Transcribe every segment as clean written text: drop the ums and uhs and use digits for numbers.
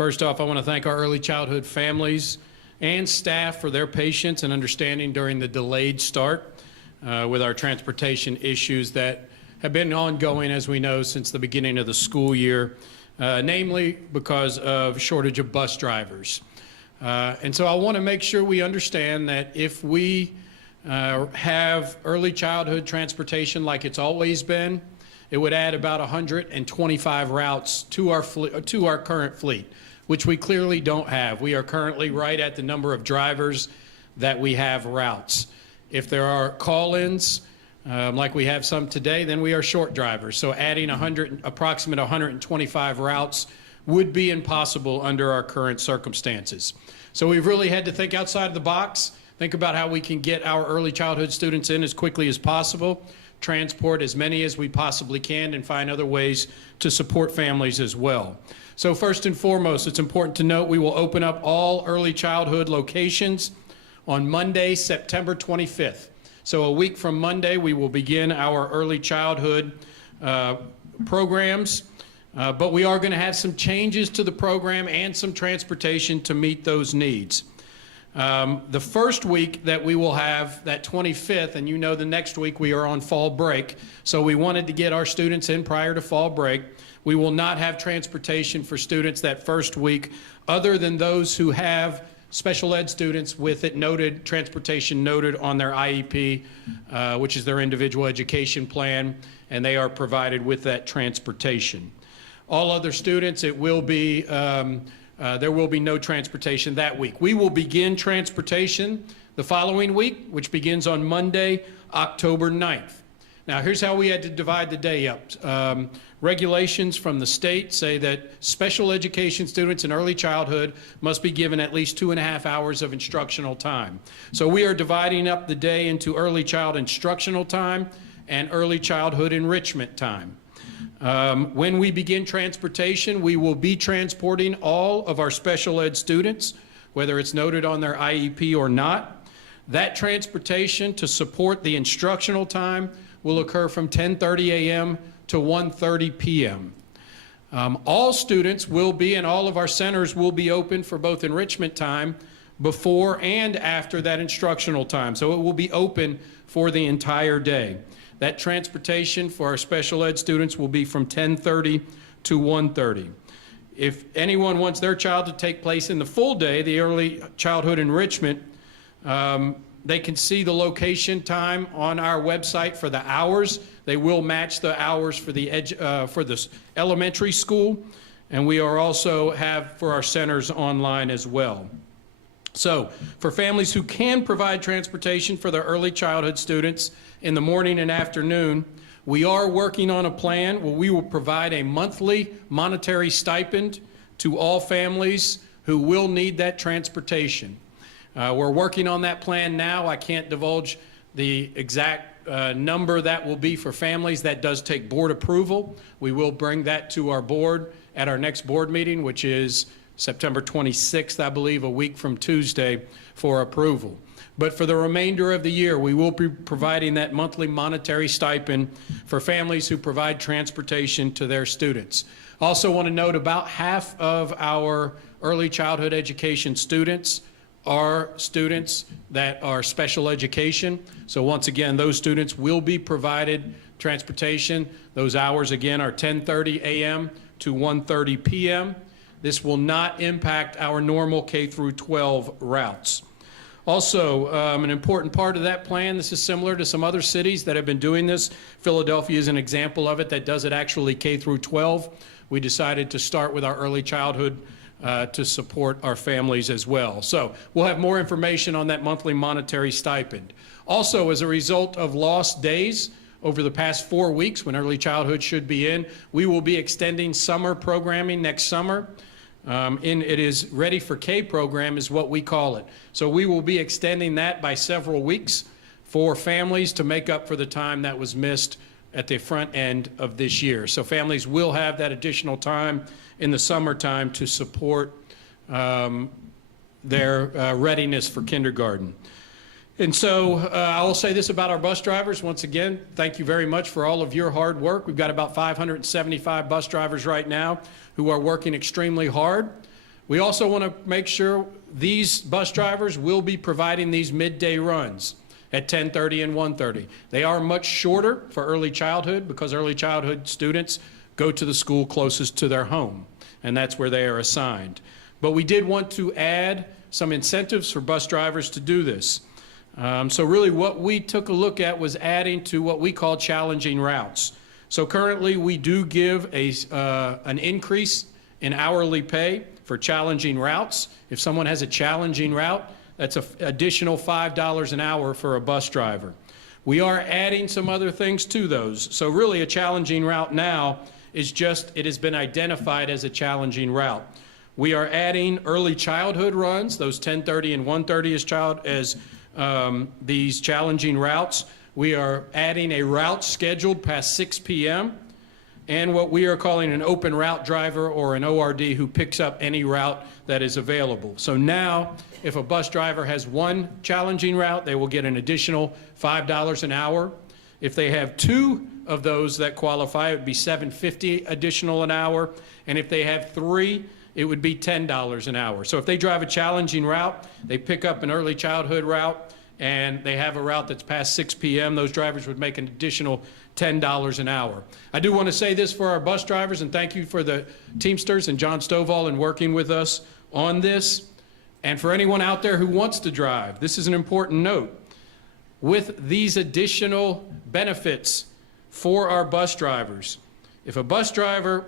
First off, I want to thank our early childhood families and staff for their patience and understanding during the delayed start with our transportation issues that have been ongoing, as we know, since the beginning of the school year, namely because of shortage of bus drivers. And so I want to make sure we understand that if we have early childhood transportation like it's always been, it would add about 125 routes to our current fleet, which we clearly don't have. We are currently right at the number of drivers that we have routes. If there are call-ins, like we have some today, then we are short drivers. So adding approximate 125 routes would be impossible under our current circumstances. So we've really had to think outside the box, think about how we can get our early childhood students in as quickly as possible, transport as many as we possibly can, and find other ways to support families as well. So first and foremost, it's important to note we will open up all early childhood locations on Monday, September 25th. So a week from Monday, we will begin our early childhood programs, but we are going to have some changes to the program and some transportation to meet those needs. The first week that we will have, that 25th, and you know the next week we are on fall break, so we wanted to get our students in prior to fall break. We will not have transportation for students that first week other than those who have special ed students with it noted, transportation noted on their IEP, which is their individual education plan, and they are provided with that transportation. All other students, it will be, there will be no transportation that week. We will begin transportation the following week, which begins on Monday, October 9th. Now, here's how we had to divide the day up. Regulations from the state say that special education students in early childhood must be given at least 2.5 hours of instructional time. So we are dividing up the day into early child instructional time and early childhood enrichment time. When we begin transportation, we will be transporting all of our special ed students, whether it's noted on their IEP or not. That transportation to support the instructional time will occur from 10:30 a.m. to 1:30 p.m. All students will be, and all of our centers will be open for both enrichment time before and after that instructional time. So it will be open for the entire day. That transportation for our special ed students will be from 10:30 to 1:30. If anyone wants their child to take place in the full day, the early childhood enrichment, they can see the location time on our website for the hours. They will match the hours for the elementary school, and we are also have for our centers online as well. So for families who can provide transportation for their early childhood students in the morning and afternoon, we are working on a plan where we will provide a monthly monetary stipend to all families who will need that transportation. We're working on that plan now. I can't divulge the exact number that will be for families. That does take board approval. We will bring that to our board at our next board meeting, which is September 26th, I believe, a week from Tuesday, for approval. But for the remainder of the year, we will be providing that monthly monetary stipend for families who provide transportation to their students. Also want to note about half of our early childhood education students are students that are special education. So once again, those students will be provided transportation. Those hours again are 10:30 a.m. to 1:30 p.m. This will not impact our normal K through 12 routes. Also, an important part of that plan, this is similar to some other cities that have been doing this. Philadelphia is an example of it that does it actually K through 12. We decided to start with our early childhood to support our families as well. So we'll have more information on that monthly monetary stipend. Also, as a result of lost days over the past 4 weeks when early childhood should be in, we will be extending summer programming next summer. It is Ready for K program is what we call it. So we will be extending that by several weeks for families to make up for the time that was missed at the front end of this year. So families will have that additional time in the summertime to support their readiness for kindergarten. And so I will say this about our bus drivers. Once again, thank you very much for all of your hard work. We've got about 575 bus drivers right now who are working extremely hard. We also want to make sure these bus drivers will be providing these midday runs at 10:30 and 1:30. They are much shorter for early childhood because early childhood students go to the school closest to their home, and that's where they are assigned. But we did want to add some incentives for bus drivers to do this. So really what we took a look at was adding to what we call challenging routes. So currently we do give an increase in hourly pay for challenging routes. If someone has a challenging route, that's an additional $5 an hour for a bus driver. We are adding some other things to those. So really a challenging route now is just, it has been identified as a challenging route. We are adding early childhood runs, those 10:30 and 1:30 as these challenging routes. We are adding a route scheduled past 6 p.m. and what we are calling an open route driver or an ORD who picks up any route that is available. So now, if a bus driver has one challenging route, they will get an additional $5 an hour. If they have two of those that qualify, it would be $7.50 additional an hour. And if they have three, it would be $10 an hour. So if they drive a challenging route, they pick up an early childhood route, and they have a route that's past 6 p.m., those drivers would make an additional $10 an hour. I do want to say this for our bus drivers, and thank you for the Teamsters and John Stovall in working with us on this. And for anyone out there who wants to drive, this is an important note. With these additional benefits for our bus drivers, if a bus driver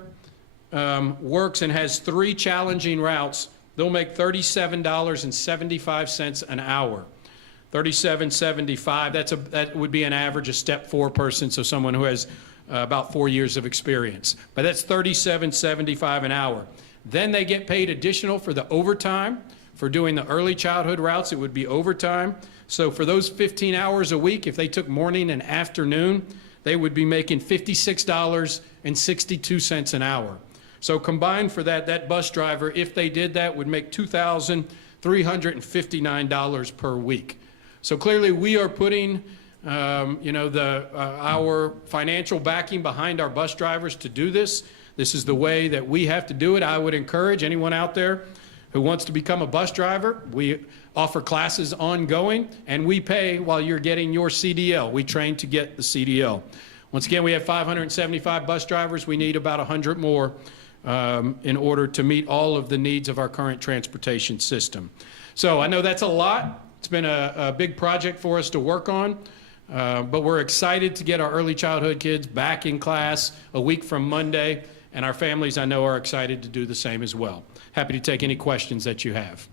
works and has 3 challenging routes, they'll make $37.75 an hour. $37.75, that would be an average, a step 4 person, so someone who has about 4 years of experience. But that's $37.75 an hour. Then they get paid additional for the overtime. For doing the early childhood routes, it would be overtime. So for those 15 hours a week, if they took morning and afternoon, they would be making $56.62 an hour. So combined for that, that bus driver, if they did that, would make $2,359 per week. So clearly we are putting our financial backing behind our bus drivers to do this. This is the way that we have to do it. I would encourage anyone out there who wants to become a bus driver. We offer classes ongoing, and we pay while you're getting your CDL. We train to get the CDL. Once again, we have 575 bus drivers. We need about 100 more in order to meet all of the needs of our current transportation system. So I know that's a lot. It's been a big project for us to work on, but we're excited to get our early childhood kids back in class a week from Monday, and our families, I know, are excited to do the same as well. Happy to take any questions that you have.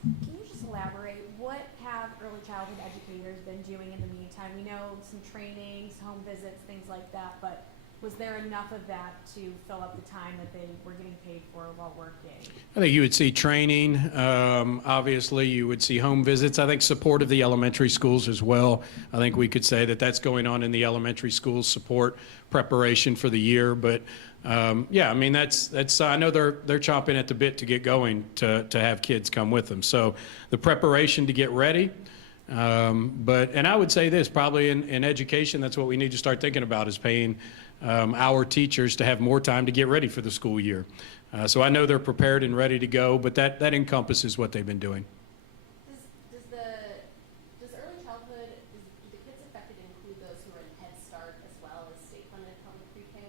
Can you just elaborate, what have early childhood educators been doing in the meantime? We know some trainings, home visits, things like that, but was there enough of that to fill up the time that they were getting paid for while working? I think you would see training. Obviously, you would see home visits. I think support of the elementary schools as well. I think we could say that that's going on in the elementary schools, support preparation for the year. But yeah, I mean, that's I know they're chomping at the bit to get going to have kids come with them. So the preparation to get ready. And I would say this, probably in education, that's what we need to start thinking about, is paying our teachers to have more time to get ready for the school year. So I know they're prepared and ready to go, but that encompasses what they've been doing. Does early childhood, do the kids affected include those who are in Head Start as well as state-funded public pre-K?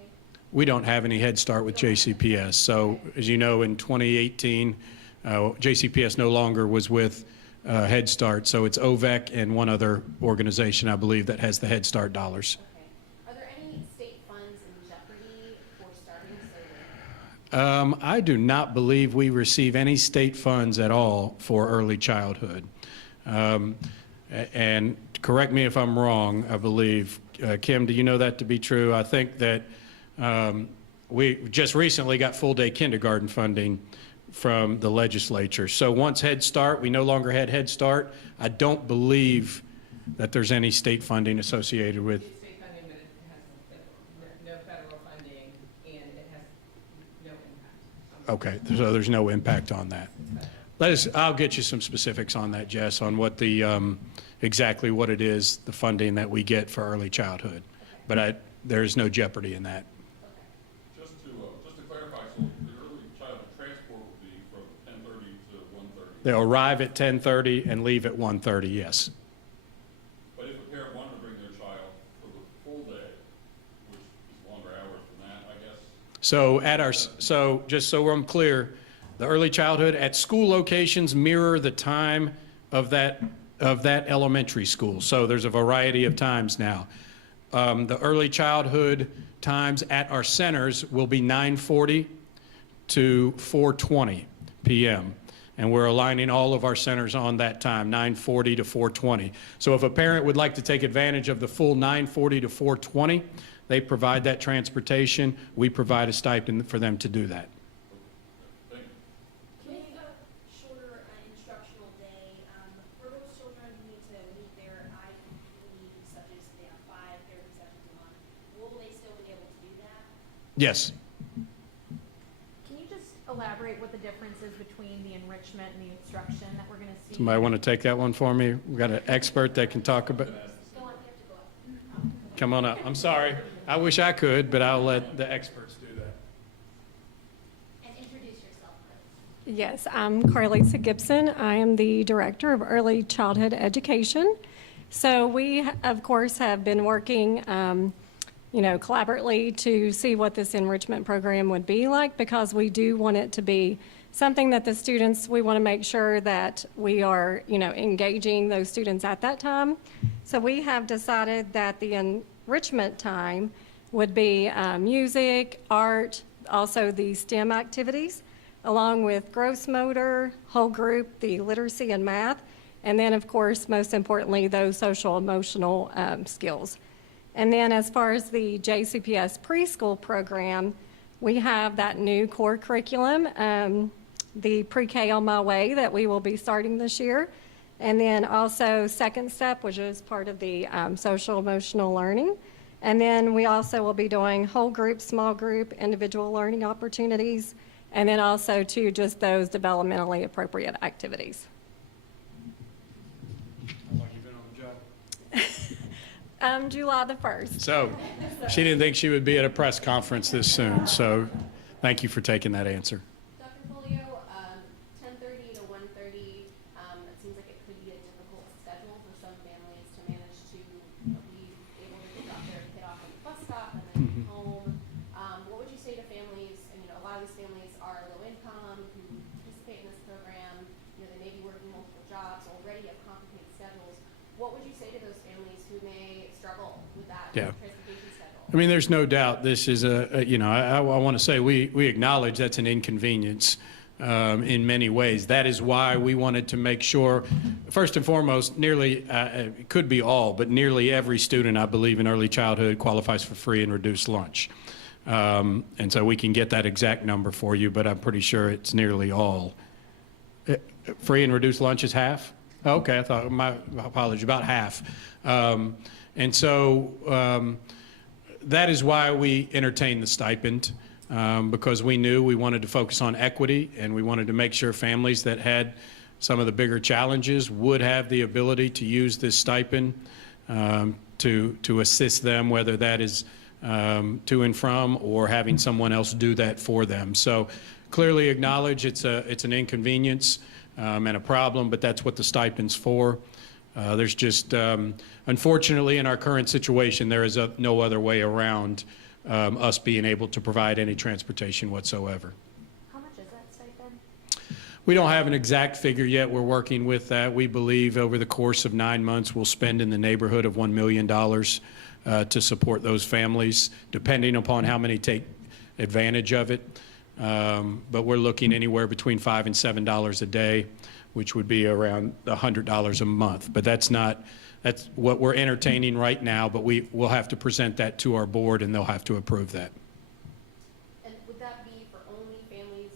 We don't have any Head Start with JCPS. So as you know, in 2018, JCPS no longer was with Head Start. So it's OVEC and one other organization, I believe, that has the Head Start dollars. Okay. Are there any state funds in jeopardy for starting so? I do not believe we receive any state funds at all for early childhood. And correct me if I'm wrong, I believe. Kim, do you know that to be true? I think that we just recently got full-day kindergarten funding from the legislature. So once Head Start, we no longer had Head Start. I don't believe that there's any state funding associated with. It's state funding, but it has no federal funding, and it has no impact. Okay, so there's no impact on that. I'll get you some specifics on that, Jess, on what the exactly what it is, the funding that we get for early childhood. But there is no jeopardy in that. Just to clarify, so the early childhood transport would be from They'll arrive at 10:30 and leave at 1:30, yes. But if a parent wanted to bring their child for the full day, which is longer hours than that, I guess, So just so I'm clear, the early childhood at school locations mirror the time of that elementary school. So there's a variety of times now. The early childhood times at our centers will be 9:40 to 4:20 p.m. And we're aligning all of our centers on that time, 9:40 to 4:20. So if a parent would like to take advantage of the full 9:40 to 4:20, they provide that transportation. We provide a stipend for them to do that. thank you. Can we have a shorter instructional day, for those children who need to meet their IEP, such as they have 5 therapy sessions a month, will they still be able to do that? Yes. Can you just elaborate what the difference is between the enrichment and the instruction that we're gonna see? Somebody want to take that one for me? We've got an expert that can talk about. Go on, you have to go up. Come on up. I'm sorry. I wish I could, but I'll let the experts do that. And introduce yourself, please. Yes, I'm Carlisa Gibson. I am the Director of Early Childhood Education. So we, of course, have been working, collaboratively to see what this enrichment program would be like, because we do want it to be something that the students, we want to make sure that we are, engaging those students at that time. So we have decided that the enrichment time would be music, art, also the STEM activities, along with gross motor, whole group, the literacy and math, and then, of course, most importantly, those social emotional skills. And then as far as the JCPS preschool program, we have that new core curriculum, the Pre-K on My Way, that we will be starting this year. And then also Second Step, which is part of the social emotional learning. And then we also will be doing whole group, small group, individual learning opportunities, and then also to just those developmentally appropriate activities. How long you been on the job? July the 1st. So she didn't think she would be at a press conference this soon. So thank you for taking that answer. Dr. Folio, 10:30 to 1:30, it seems like it could be a difficult schedule for some families to manage to be able to drop their kid off at the bus stop and then home. What would you say to families, and a lot of these families are low income, who participate in this program, they may be working multiple jobs, already have complicated schedules. What would you say to those families who may struggle with that Yeah. transportation schedule? I mean, there's no doubt this is I want to say we acknowledge that's an inconvenience in many ways. That is why we wanted to make sure, first and foremost, it could be all, but nearly every student, I believe, in early childhood qualifies for free and reduced lunch. And so we can get that exact number for you, but I'm pretty sure it's nearly all. Free and reduced lunch is half? Okay, I thought, my apologies, about half. And so that is why we entertained the stipend, because we knew we wanted to focus on equity, and we wanted to make sure families that had some of the bigger challenges would have the ability to use this stipend to assist them, whether that is to and from or having someone else do that for them. So clearly acknowledge it's an inconvenience and a problem, but that's what the stipend's for. There's just, unfortunately, in our current situation, there is no other way around us being able to provide any transportation whatsoever. How much is that stipend? We don't have an exact figure yet. We're working with that. We believe over the course of 9 months, we'll spend in the neighborhood of $1 million to support those families, depending upon how many take advantage of it. But we're looking anywhere between $5 and $7 a day, which would be around $100 a month. But that's what we're entertaining right now, but we'll have to present that to our board, and they'll have to approve that. And would that be for only families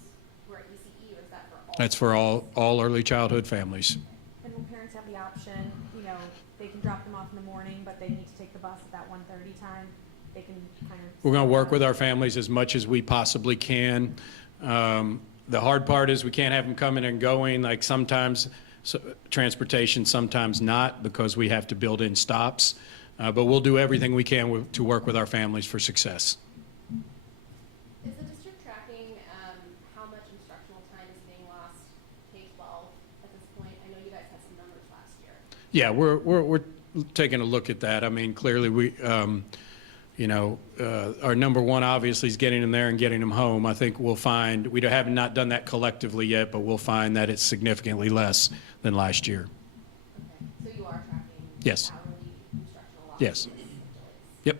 who are at ECE, or is that for all? That's for all early childhood families. And when parents have the option, they can drop them off in the morning, but they need to take the bus at that 1:30 time, they can kind of. We're going to work with our families as much as we possibly can. The hard part is we can't have them coming and going, like sometimes transportation, sometimes not, because we have to build in stops. But we'll do everything we can to work with our families for success. Is the district tracking how much instructional time is being lost K-12 at Yeah, we're taking a look at that. I mean, clearly, our number one obviously is getting them there and getting them home. I think we'll find, we have not done that collectively yet, but we'll find that it's significantly less than last year. Okay, so you are tracking Yes. hourly instructional loss? Yes. Yep.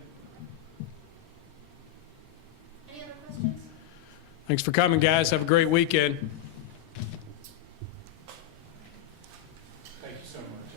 Any other questions? Thanks for coming, guys. Have a great weekend. Thank you so much.